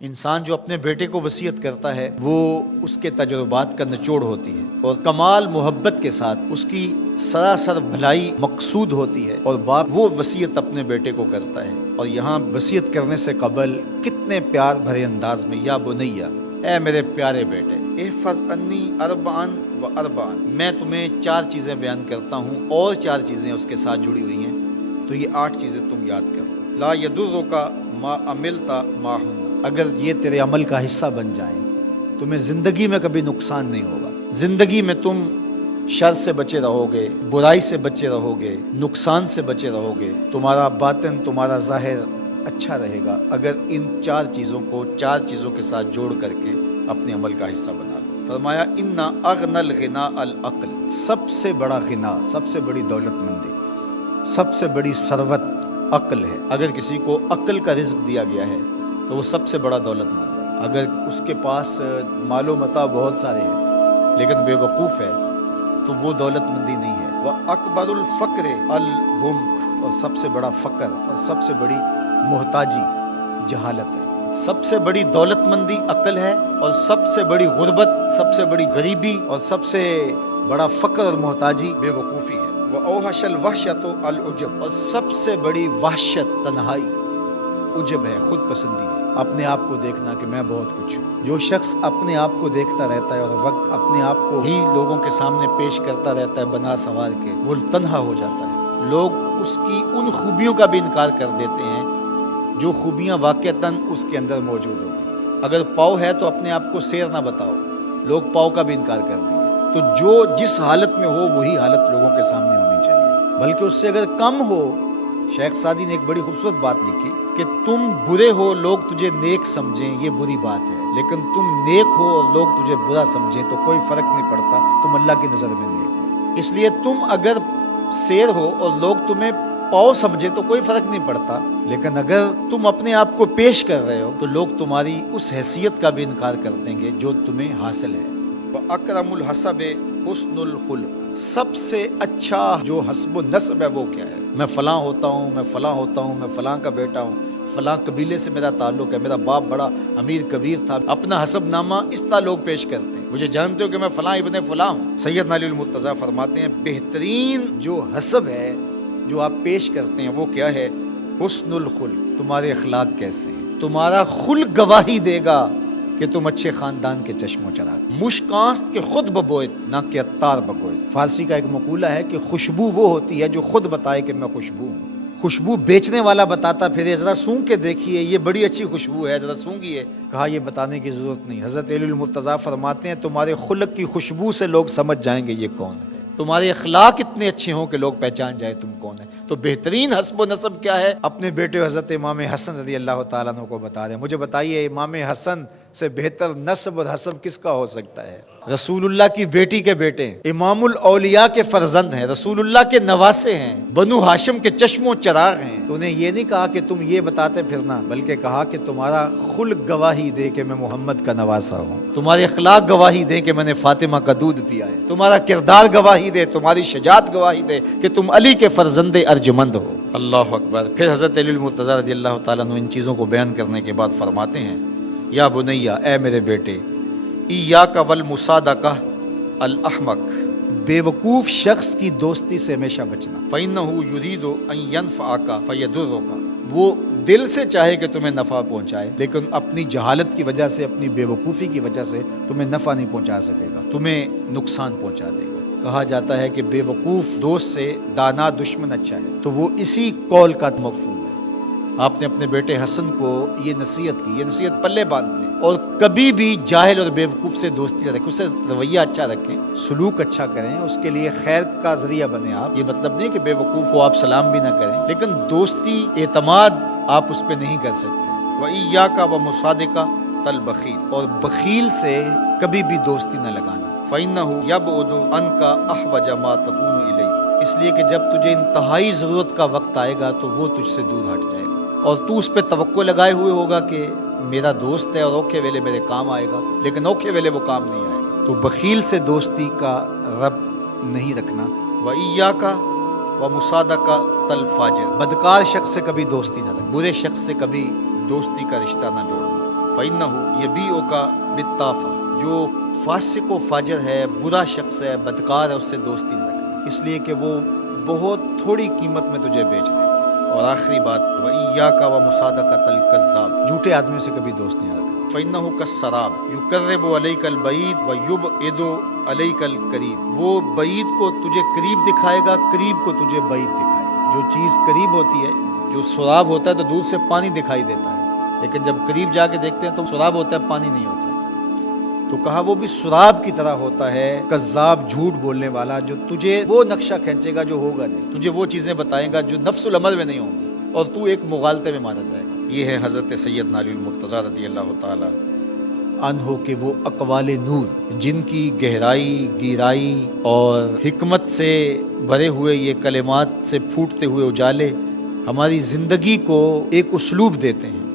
انسان جو اپنے بیٹے کو وصیت کرتا ہے وہ اس کے تجربات کا نچوڑ ہوتی ہے اور کمال محبت کے ساتھ اس کی سراسر بھلائی مقصود ہوتی ہے، اور باپ وہ وصیت اپنے بیٹے کو کرتا ہے۔ اور یہاں وصیت کرنے سے قبل کتنے پیار بھرے انداز میں، یا بنیا، اے میرے پیارے بیٹے، احفظ انی اربعن و اربعن، میں تمہیں 4 چیزیں بیان کرتا ہوں اور 4 چیزیں اس کے ساتھ جڑی ہوئی ہیں، تو یہ 8 چیزیں تم یاد کرو۔ لا یضرک ما عملت معہن، اگر یہ تیرے عمل کا حصہ بن جائیں تمہیں زندگی میں کبھی نقصان نہیں ہوگا، زندگی میں تم شر سے بچے رہو گے، برائی سے بچے رہو گے، نقصان سے بچے رہو گے، تمہارا باطن، تمہارا ظاہر اچھا رہے گا اگر ان 4 چیزوں کو 4 چیزوں کے ساتھ جوڑ کر کے اپنے عمل کا حصہ بنا لو۔ فرمایا ان اغنى الغنى العقل، سب سے بڑا غنا، سب سے بڑی دولت مندی، سب سے بڑی ثروت عقل ہے۔ اگر کسی کو عقل کا رزق دیا گیا ہے تو وہ سب سے بڑا دولت مند ہے۔ اگر اس کے پاس مال و متاع بہت سارے ہیں لیکن بے وقوف ہے تو وہ دولت مندی نہیں ہے۔ وَأَكْبَرُ الْفَقْرِ الْحُمْقُ، اور سب سے بڑا فقر اور سب سے بڑی محتاجی جہالت ہے۔ سب سے بڑی دولت مندی عقل ہے، اور سب سے بڑی غربت، سب سے بڑی غریبی اور سب سے بڑا فقر اور محتاجی بے وقوفی ہے۔ وَأَوْحَشَ الْوَحْشَةُ الْعُجْبُ، اور سب سے بڑی وحشت تنہائی عجب ہے، خود پسندی ہے، اپنے آپ کو دیکھنا کہ میں بہت کچھ ہوں۔ جو شخص اپنے آپ کو دیکھتا رہتا ہے اور وقت اپنے آپ کو ہی لوگوں کے سامنے پیش کرتا رہتا ہے بنا سنوار کے، وہ تنہا ہو جاتا ہے۔ لوگ اس کی ان خوبیوں کا بھی انکار کر دیتے ہیں جو خوبیاں واقعتاً اس کے اندر موجود ہوتی ہیں۔ اگر پاؤ ہے تو اپنے آپ کو سیر نہ بتاؤ، لوگ پاؤ کا بھی انکار کر دیں گے۔ تو جو جس حالت میں ہو وہی حالت لوگوں کے سامنے ہونی چاہیے، بلکہ اس سے اگر کم ہو۔ شیخ سعدی نے ایک بڑی خوبصورت بات لکھی کہ تم برے ہو لوگ تجھے نیک سمجھیں، یہ بری بات ہے، لیکن تم نیک ہو اور لوگ تجھے برا سمجھیں تو کوئی فرق نہیں پڑتا، تم اللہ کی نظر میں نیک ہو۔ اس لیے تم اگر سیر ہو اور لوگ تمہیں پاؤ سمجھے تو کوئی فرق نہیں پڑتا، لیکن اگر تم اپنے آپ کو پیش کر رہے ہو تو لوگ تمہاری اس حیثیت کا بھی انکار کر دیں گے جو تمہیں حاصل ہے۔ وَأَكْرَمُ الْحَسَبِ حُسْنُ الْخُلُقِ، سب سے اچھا جو حسب و نسب ہے وہ کیا ہے؟ میں فلاں ہوتا ہوں، میں فلاں ہوتا ہوں، میں فلاں کا بیٹا ہوں، فلاں قبیلے سے میرا تعلق ہے، میرا باپ بڑا امیر کبیر تھا۔ اپنا حسب نامہ اس طرح لوگ پیش کرتے ہیں، مجھے جانتے ہو کہ میں فلاں ابن فلاں ہوں۔ سیدنا علی المرتضیٰ فرماتے ہیں بہترین جو حسب ہے جو آپ پیش کرتے ہیں وہ کیا ہے؟ حسن الخلق، تمہارے اخلاق کیسے ہیں، تمہارا خلق گواہی دے گا کہ تم اچھے خاندان کے چشم و چراغ۔ مشکاست کے خود ببوئت نہ کہ عطار بگوئت۔ فارسی کا ایک مقولہ ہے کہ خوشبو وہ ہوتی ہے جو خود بتائے کہ میں خوشبو ہوں۔ خوشبو بیچنے والا بتاتا پھرے ذرا سونگھ کے دیکھیے یہ بڑی اچھی خوشبو ہے، ذرا سونگھیے، کہا یہ بتانے کی ضرورت نہیں۔ حضرت علی المرتضیٰ فرماتے ہیں تمہارے خلق کی خوشبو سے لوگ سمجھ جائیں گے یہ کون ہے، تمہارے اخلاق اتنے اچھے ہوں کہ لوگ پہچان جائیں تم کون ہے۔ تو بہترین حسب و نسب کیا ہے؟ اپنے بیٹے حضرت امام حسن رضی اللہ تعالیٰ عنہ کو بتا رہے ہیں، مجھے بتائیے امام حسن سے بہتر نسب اور حسب کس کا ہو سکتا ہے؟ رسول اللہ کی بیٹی کے بیٹے ہیں، امام الاولیاء کے فرزند ہیں، رسول اللہ کے نواسے ہیں، بنو ہاشم کے چشم و چراغ ہیں۔ تو انہیں یہ نہیں کہا کہ تم یہ بتاتے پھرنا، بلکہ کہا کہ تمہارا خلق گواہی دے کہ میں محمد کا نواسا ہوں، تمہارے اخلاق گواہی دے کہ میں نے فاطمہ کا دودھ پیا ہے، تمہارا کردار گواہی دے، تمہاری شجاعت گواہی دے کہ تم علی کے فرزند ارجمند ہو۔ اللہ اکبر۔ پھر حضرت علی المرتضیٰ رضی اللہ تعالیٰ عنہ ان چیزوں کو بیان کرنے کے بعد فرماتے ہیں یا بنیا، اے میرے بیٹے، ایاک والمصادقہ الاحمق، بے وقوف شخص کی دوستی سے ہمیشہ بچنا۔ فإنہ یرید ان ینفعک فیضرک، وہ دل سے چاہے کہ تمہیں نفع پہنچائے لیکن اپنی جہالت کی وجہ سے، اپنی بے وقوفی کی وجہ سے تمہیں نفع نہیں پہنچا سکے گا، تمہیں نقصان پہنچا دے گا۔ کہا جاتا ہے کہ بے وقوف دوست سے دانا دشمن اچھا ہے، تو وہ اسی قول کا مفہوم ہے۔ آپ نے اپنے بیٹے حسن کو یہ نصیحت کی، یہ نصیحت پلے باندھنے، اور کبھی بھی جاہل اور بے وقوف سے دوستی نہ رکھیں، اس سے رویہ اچھا رکھیں، سلوک اچھا کریں، اس کے لیے خیر کا ذریعہ بنیں آپ۔ یہ مطلب نہیں کہ بے وقوف کو آپ سلام بھی نہ کریں، لیکن دوستی، اعتماد آپ اس پہ نہیں کر سکتے۔ وَإِيَّاكَ وَمُصَادِقَةَ الْبَخِيلِ، اور بخیل سے کبھی بھی دوستی نہ لگانا۔ فَإِنَّهُ يَبْعُدُ عَنْكَ أَحْوَجَ مَا تَكُونُ إِلَيْهِ، اس لیے کہ جب تجھے انتہائی ضرورت کا وقت آئے گا تو وہ تجھ سے دور ہٹ جائے گا، اور تو اس پہ توقع لگائے ہوئے ہوگا کہ میرا دوست ہے اور اوکھے ویلے میرے کام آئے گا، لیکن اوکھے ویلے وہ کام نہیں آئے گا۔ تو بخیل سے دوستی کا رب نہیں رکھنا۔ وَإِيَّاكَ وَمُصَادَقَةَ الْفَاجِرِ، بدکار شخص سے کبھی دوستی نہ رکھنا، برے شخص سے کبھی دوستی کا رشتہ نہ جوڑنا۔ فَإِنَّهُ يَبِيعُكَ بِالطَّافَةِ، جو فاسق و فاجر ہے، برا شخص ہے، بدکار ہے، اس سے دوستی نہ رکھنا، اس لیے کہ وہ بہت تھوڑی قیمت میں تجھے بیچ دے گا۔ اور آخری بات، وَإِيَّاكَ وَمُصَادَقَةَ الْكَذَّابِ، جھوٹے آدمی سے کبھی دوست نہیں رکھنا۔ فَإِنَّهُ كَالسَّرَابِ يُقَرِّبُ عَلَيْكَ الْبَعِيدَ وَيُبْعِدُ عَلَيْكَ الْقَرِيبَ، وہ بعید کو تجھے قریب دکھائے گا، قریب کو تجھے بعید دکھائے گا۔ جو چیز قریب ہوتی ہے، جو سراب ہوتا ہے تو دور سے پانی دکھائی دیتا ہے، لیکن جب قریب جا کے دیکھتے ہیں تو سراب ہوتا ہے، پانی نہیں ہوتا۔ تو کہا وہ بھی سراب کی طرح ہوتا ہے، کذاب، جھوٹ بولنے والا، جو تجھے وہ نقشہ کھینچے گا جو ہوگا نہیں، تجھے وہ چیزیں بتائے گا جو نفس العمل میں نہیں ہوں گی، اور تو ایک مغالطے میں مارا جائے گا۔ یہ ہے حضرت سیدنا علی المرتضیٰ رضی اللہ تعالی عنہ کے وہ اقوال نور، جن کی گہرائی، گیرائی اور حکمت سے بھرے ہوئے یہ کلمات سے پھوٹتے ہوئے اجالے ہماری زندگی کو ایک اسلوب دیتے ہیں۔